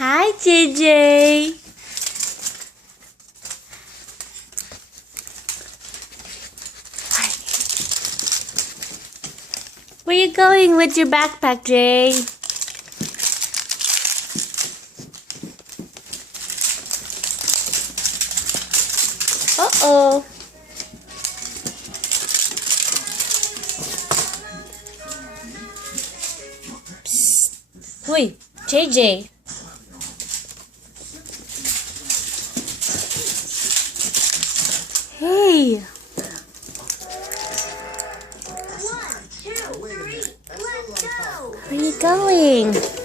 Hi, JJ. Where you going with your backpack, Jay? Uh-oh. Psst. Wait, JJ. Hey. 1, 2, 3, let's go! Where are you going?